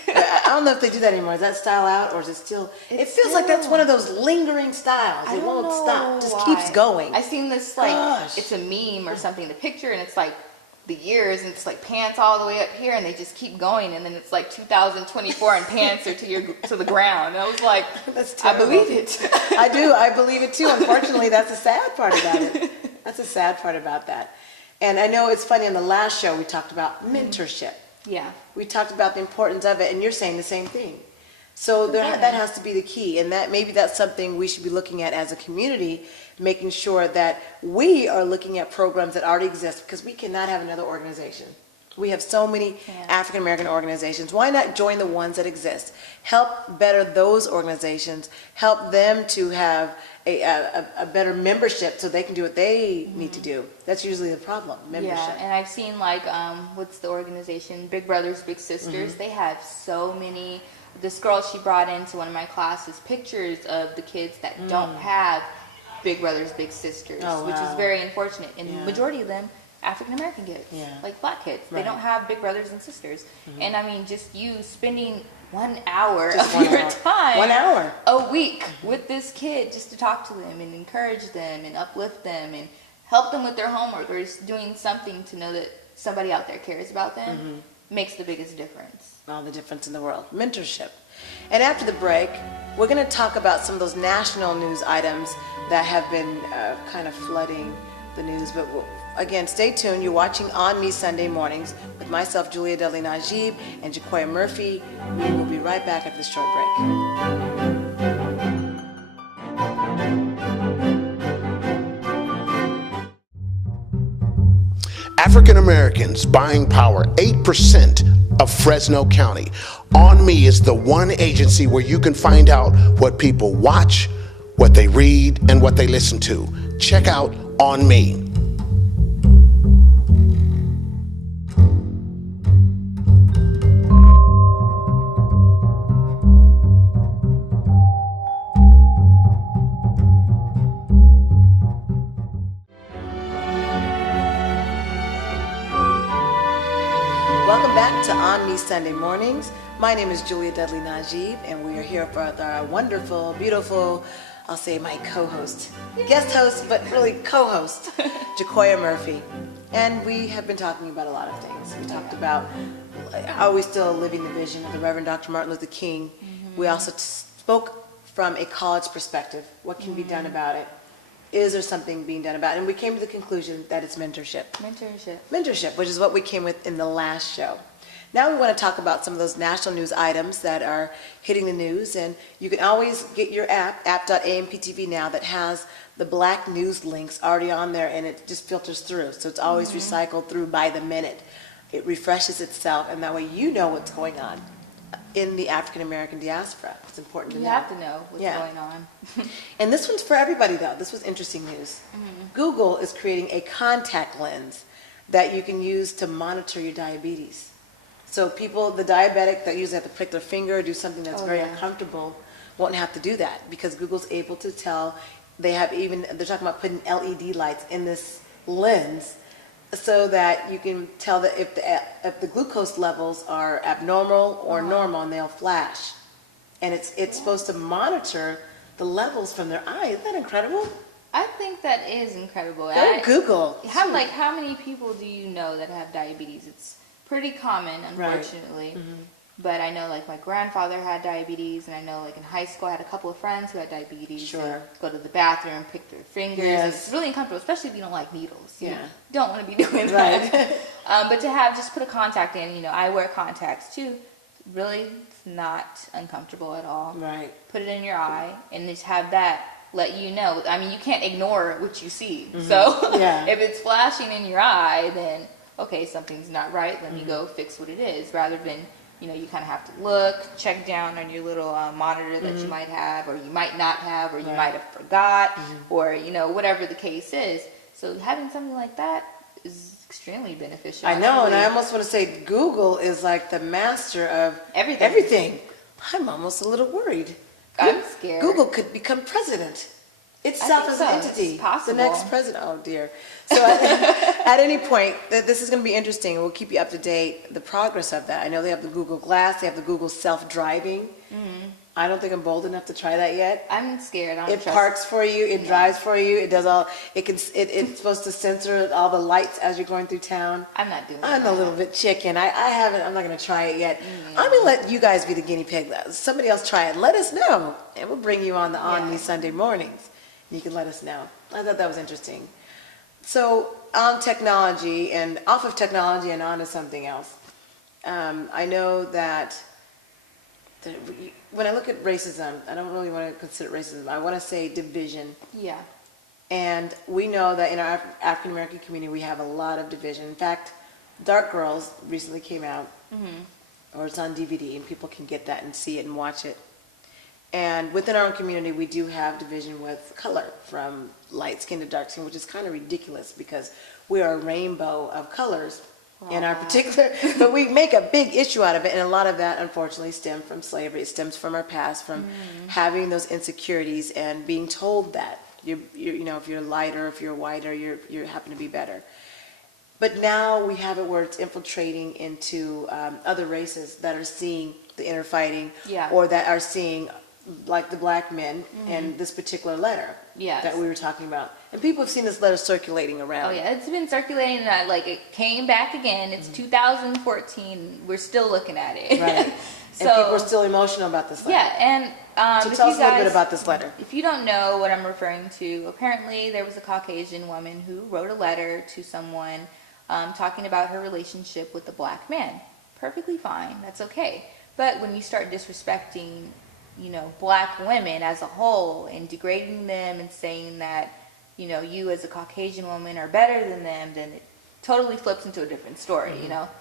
I don't know if they do that anymore. Is that style out, or is it still? It feels like that's one of those lingering styles. It won't stop. Just keeps going. I seen this, like, Gosh. it's a meme or something, the picture, and it's like the years, and it's like pants all the way up here, and they just keep going, and then it's like 2024, and pants are to the ground. And I was like, That's I terrible. believe it. I do. I believe it too. Unfortunately, that's the sad part about it. That's the sad part about that. And I know it's funny, on the last show we talked about mentorship. Yeah. We talked about the importance of it, and you're saying the same thing. So that has to be the key, and that maybe that's something we should be looking at as a community, making sure that we are looking at programs that already exist, because we cannot have another organization. We have so many African American organizations. Why not join the ones that exist? Help better those organizations. Help them to have a better membership so they can do what they need to do. That's usually the problem, membership. Yeah, and I've seen, like, what's the organization? Big Brothers, Big Sisters. They have so many. This girl, she brought into one of my classes pictures of the kids that don't have Big Brothers, Big Sisters, Oh, which is wow. very unfortunate. And Yeah. the majority of them, African American kids, Yeah. like black kids. They Right. don't have big brothers and sisters. And I mean, just you spending 1 hour Just of 1 your hour. time 1 hour. a week with this kid, just to talk to them and encourage them and uplift them and help them with their homework, or just doing something to know that somebody out there cares about them, makes the biggest difference. All the difference in the world. Mentorship. And after the break, we're going to talk about some of those national news items that have been kind of flooding the news. But again, stay tuned. You're watching ONME Sunday Mornings with myself, Julia Dudley Najib, and Jacoya Murphy. We will be right back after this short break. African Americans buying power, 8% of Fresno County. ONME is the one agency where you can find out what people watch, what they read, and what they listen to. Check out ONME. Welcome back to ONME Sunday Mornings. My name is Julia Dudley Najib, and we are here for our wonderful, beautiful, I'll say my co-host, guest host, but really co-host, Jacoya Murphy. And we have been talking about a lot of things. We talked about are we still living the vision of the Reverend Dr. Martin Luther King. We also spoke from a college perspective. What can be done about it? Is there something being done about it? And we came to the conclusion that it's mentorship. Mentorship, which is what we came with in the last show. Now we want to talk about some of those national news items that are hitting the news, and you can always get your app.amptv now, that has the black news links already on there, and it just filters through. So it's always recycled through by the minute. It refreshes itself, and that way you know what's going on. in the African American diaspora. It's important to You know. have to know what's Yeah. going on. And this one's for everybody, though. This was interesting news. Google is creating a contact lens that you can use to monitor your diabetes. So people, the diabetic that usually have to prick their finger or do something that's very uncomfortable, won't have to do that because Google's able to tell. They're talking about putting LED lights in this lens so that you can tell that if the glucose levels are abnormal or normal, and they'll flash. And it's supposed to monitor the levels from their eye. Isn't that incredible? I think that is incredible. Go to Google. How many people do you know that have diabetes? It's pretty common, unfortunately. Mm-hmm. But I know, like, my grandfather had diabetes, and I know, like, in high school I had a couple of friends who had diabetes. Sure. And go to the bathroom, pick their fingers. Yes. It's really uncomfortable, especially if you don't like needles. You Yeah. don't want to be doing Right. that. But to just put a contact in, I wear contacts too. Really, it's not uncomfortable at all. Right. Put it in your eye, and just have that let you know. I mean, you can't ignore what you see. So Yeah. if it's flashing in your eye, then okay, something's not right. Let me go fix what it is. Rather than, you kind of have to look, check down on your little monitor that you might have, or you might not have, or you might have forgot, or whatever the case is. So having something like that is extremely beneficial. I know, and I actually. almost want to say Google is like the master of Everything. I'm almost a little worried. I'm scared. Google could become president itself I as think an so. entity. It's possible. The next president. Oh dear. So at any point, this is going to be interesting. We'll keep you up to date, the progress of that. I know they have the Google Glass. They have the Google self-driving. I don't think I'm bold enough to try that yet. I'm scared. I don't It trust parks for you. It drives for you. It does all. It's supposed to censor all the lights as you're going through town. I'm not doing I'm that. a little bit chicken. I haven't. I'm not going to try it yet. I'm going to let you guys be the guinea pig. Somebody else try it. Let us know, and we'll bring you on the ONME Sunday Mornings. You can let us know. I thought that was interesting. So on technology and off of technology and on to something else. I know that when I look at racism, I don't really want to consider racism. I want to say division. Yeah. And we know that in our African American community, we have a lot of division. In fact, Dark Girls recently came out, or it's on DVD, and people can get that and see it and watch it. And within our own community, we do have division with color, from light skin to dark skin, which is kind of ridiculous because we are a rainbow of colors in our particular, but we make a big issue out of it, and a lot of that, unfortunately, stems from slavery. It stems from our past, from having those insecurities and being told that if you're lighter, if you're whiter, you happen to be better. But now we have it where it's infiltrating into other races that are seeing the inner fighting, or that are seeing, like the black men, and this particular letter that we were talking about. And people have seen this letter circulating around. Oh yeah, it's been circulating. It came back again. It's 2014. We're still looking at it. Right. So, and people are still emotional about this letter. Yeah, and So if tell you us a little guys, bit about this letter. If you don't know what I'm referring to, apparently there was a Caucasian woman who wrote a letter to someone talking about her relationship with a black man. Perfectly fine. That's okay. But when you start disrespecting, black women as a whole and degrading them and saying that, you as a Caucasian woman are better than them, then it totally flips into a different story.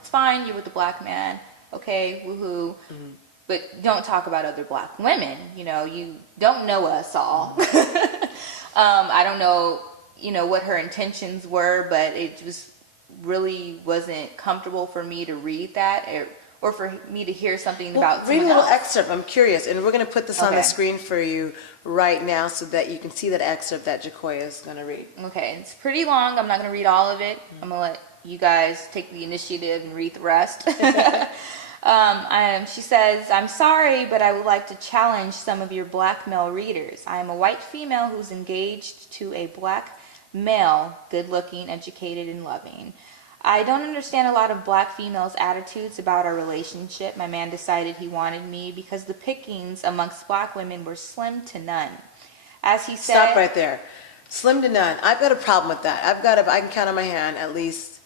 It's fine. You're with a black man. Okay, woohoo. But don't talk about other black women. You don't know us all. I don't know, what her intentions were, but it just really wasn't comfortable for me to read that or for me to hear something about read a someone little else. excerpt. I'm curious, and we're going to put this on the screen for you right now so that you can see that excerpt that Jacoya is going to read. Okay, it's pretty long. I'm not going to read all of it. I'm going to let you guys take the initiative and read the rest. She says, "I'm sorry, but I would like to challenge some of your black male readers. I am a white female who's engaged to a black male, good-looking, educated, and loving. I don't understand a lot of black females' attitudes about our relationship. My man decided he wanted me because the pickings amongst black women were slim to none. As he said..." Stop right there. Slim to none. I've got a problem with that. I can count on my hand at least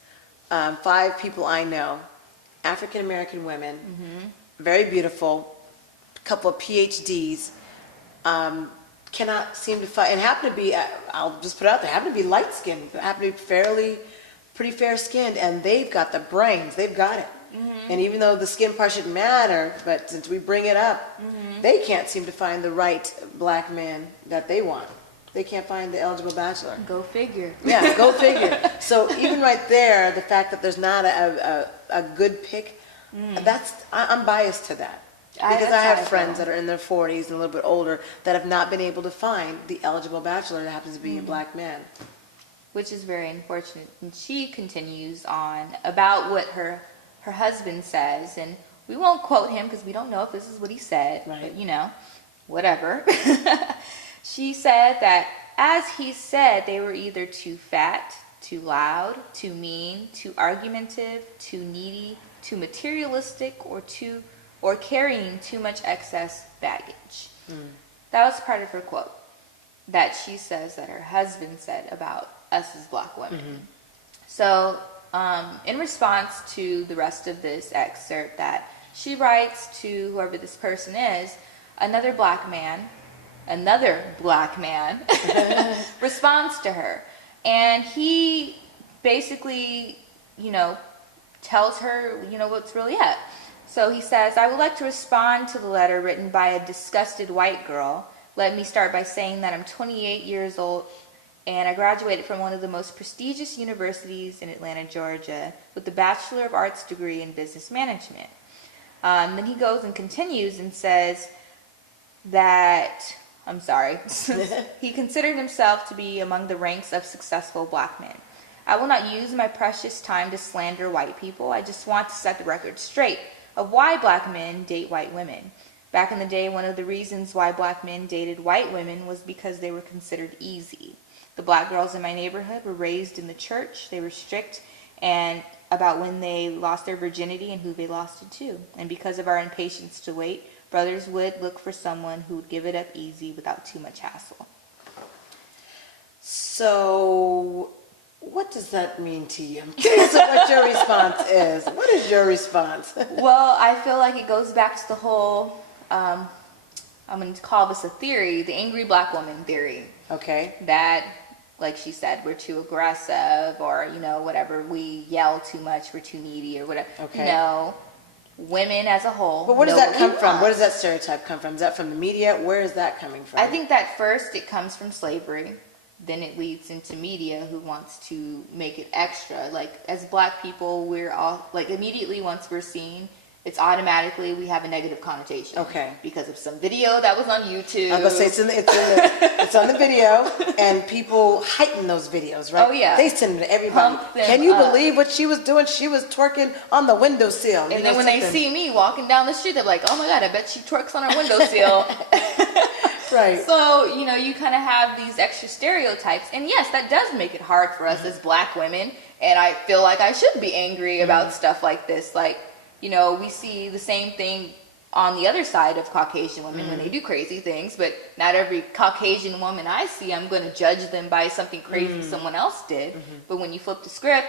5 people I know, African American women, very beautiful, a couple of PhDs, cannot seem to fight, and happen to be, I'll just put it out there, happen to be light skinned, happen to be pretty fair skinned, and they've got the brains, they've got it. And even though the skin part shouldn't matter, but since we bring it up, they can't seem to find the right black man that they want. They can't find the eligible bachelor. Go figure. Yeah, go figure. So even right there, the fact that there's not a good pick, I'm biased to that. Because I have friends that are in their 40s and a little bit older that have not been able to find the eligible bachelor that happens to be a black man. Which is very unfortunate. And she continues on about what her husband says, and we won't quote him because we don't know if this is what he said, Right. but whatever. She said that, as he said, they were either too fat, too loud, too mean, too argumentative, too needy, too materialistic, or carrying too much excess baggage. That was part of her quote that she says that her husband said about us as black women. So in response to the rest of this excerpt, that she writes to whoever this person is, another black man responds to her, and he basically tells her what's really up. So he says, I would like to respond to the letter written by a disgusted white girl. Let me start by saying that I'm 28 years old and I graduated from one of the most prestigious universities in Atlanta, Georgia, with a Bachelor of Arts degree in Business Management. Then he goes and continues and says that, he considered himself to be among the ranks of successful black men. I will not use my precious time to slander white people. I just want to set the record straight of why black men date white women. Back in the day, one of the reasons why black men dated white women was because they were considered easy. The black girls in my neighborhood were raised in the church. They were strict and about when they lost their virginity and who they lost it to. And because of our impatience to wait, brothers would look for someone who would give it up easy without too much hassle. So what does that mean to you? I'm curious what your response is. What is your response? Well, I feel like it goes back to the whole, I'm going to call this a theory, the angry black woman theory. Okay. That, like she said, we're too aggressive, or, whatever, we yell too much, we're too needy, or whatever. Okay. Women as a whole. But where does that come from? Where does that stereotype come from? Is that from the media? Where is that coming from? I think that first it comes from slavery. Then it leads into media, who wants to make it extra. Like, as black people, we're all, like, immediately once we're seen, it's automatically, we have a negative connotation. Okay. Because of some video that was on YouTube. I'm going to say it's on the video, and people heighten those videos, right? Oh, yeah. They send them to everybody. Can you believe what she was doing? She was twerking on the windowsill. And then when they see me walking down the street, they're like, oh my God, I bet she twerks on her windowsill. Right. So, you kind of have these extra stereotypes. And yes, that does make it hard for us as black women. And I feel like I should be angry about stuff like this. Like, we see the same thing on the other side of Caucasian women when they do crazy things. But not every Caucasian woman I see, I'm going to judge them by something crazy someone else did. But when you flip the script,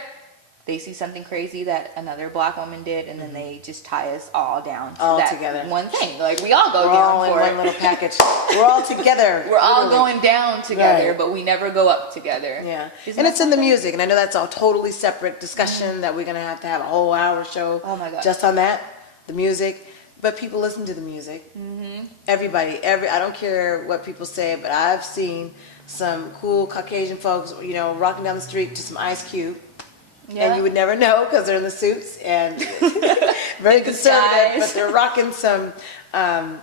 they see something crazy that another black woman did, and then they just tie us all down to that together. One thing. Like, we all go We're down all in for one it. little package. We're all together. We're all literally. going down together, Right. but we never go up together. Yeah. Isn't And that it's in the something? music, and I know that's a totally separate discussion that we're going to have a whole hour show Oh my God. just on that, the music. But people listen to the music. Everybody, I don't care what people say, but I've seen some cool Caucasian folks, rocking down the street to some Ice Cube. Yeah. And you would never know because they're in the suits and very conservative, but they're rocking some, some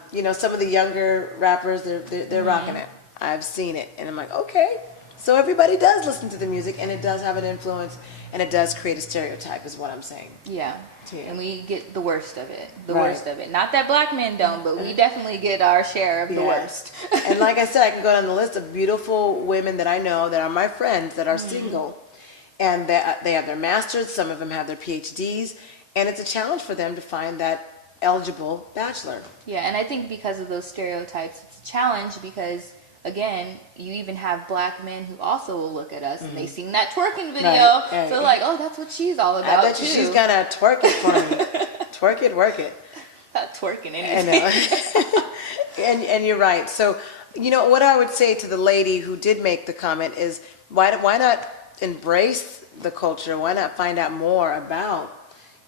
of the younger rappers, they're rocking it. I've seen it, and I'm like, okay. So everybody does listen to the music, and it does have an influence, and it does create a stereotype, is what I'm saying. Yeah. Yeah. And we get the worst of it. The Right. worst of it. Not that black men don't, but we definitely get our share of the Yeah. worst. And like I said, I can go down the list of beautiful women that I know that are my friends that are single. And they have their masters, some of them have their PhDs, and it's a challenge for them to find that eligible bachelor. Yeah, and I think because of those stereotypes, it's a challenge because, again, you even have black men who also will look at us and they seen that twerking video. Right. So like, oh, that's what she's all about. I bet you too. she's gonna twerk it for me. Twerk it, work it. Not twerking I anything. know. and you're right. So, what I would say to the lady who did make the comment is, why not embrace the culture? Why not find out more about,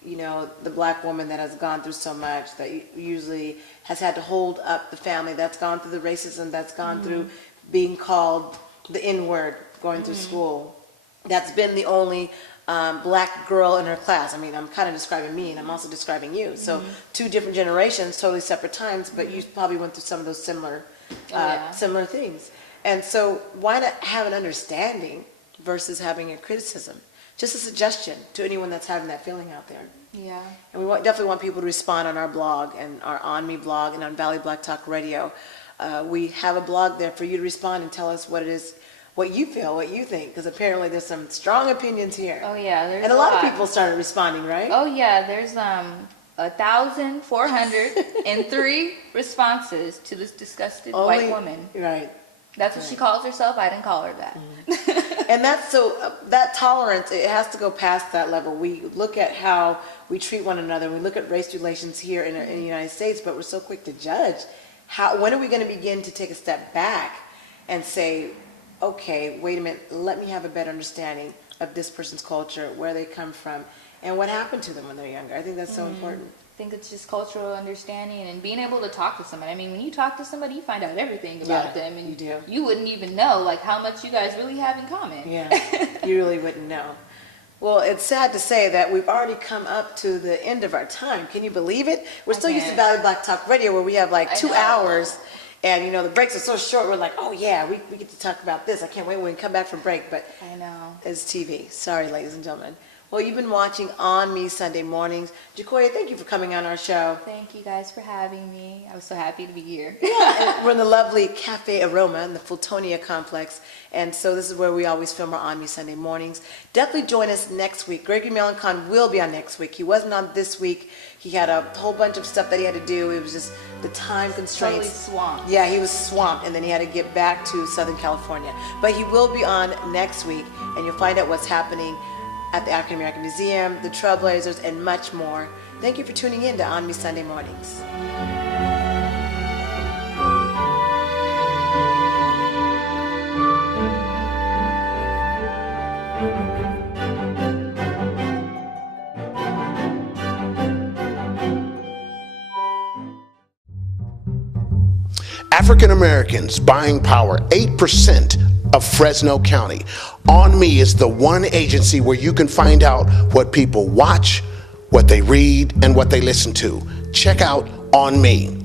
you know, the black woman that has gone through so much, that usually has had to hold up the family, that's gone through the racism, that's gone through being called the N-word, going through school, that's been the only black girl in her class. I mean, I'm kind of describing me, and I'm also describing you. So 2 different generations, totally separate times, but you probably went through some of those similar similar things. And so why not have an understanding versus having a criticism? Just a suggestion to anyone that's having that feeling out there. Yeah. And we definitely want people to respond on our blog and our ONME blog and on Valley Black Talk Radio. We have a blog there for you to respond and tell us what it is, what you feel, what you think, because apparently there's some strong opinions here. Oh yeah, there's and a lot of people started responding, right? Oh yeah, there's 1,403 responses to this disgusted white woman. Right. That's what she calls herself. I didn't call her that. And that's so, that tolerance, it has to go past that level. We look at how we treat one another. We look at race relations here in the United States, but we're so quick to judge. When are we going to begin to take a step back and say, okay, wait a minute, let me have a better understanding of this person's culture, where they come from, and what happened to them when they're younger. I think that's so important. I think it's just cultural understanding and being able to talk to somebody. I mean, when you talk to somebody, you find out everything about them, and you do. You wouldn't even know like how much you guys really have in common. Yeah, you really wouldn't know. Well, it's sad to say that we've already come up to the end of our time. Can you believe it? We're still used to Valley Black Talk Radio, where we have like 2 hours, and you know the breaks are so short. We're like, oh yeah, we get to talk about this. I can't wait when we come back from break. But I know it's TV. Sorry, ladies and gentlemen. Well, you've been watching ONME Sunday Mornings. Jacoya, thank you for coming on our show. Thank you guys for having me. I was so happy to be here. Yeah, we're in the lovely Cafe Aroma in the Fultonia complex. And so this is where we always film our ONME Sunday Mornings. Definitely join us next week. Gregory Melancon will be on next week. He wasn't on this week. He had a whole bunch of stuff that he had to do. It was just the time constraints. Totally swamped. Yeah, he was swamped, and then he had to get back to Southern California. But he will be on next week, and you'll find out what's happening at the African American Museum, the Trailblazers, and much more. Thank you for tuning in to ONME Sunday Mornings. African Americans buying power, 8% of Fresno County. ONME is the one agency where you can find out what people watch, what they read, and what they listen to. Check out ONME.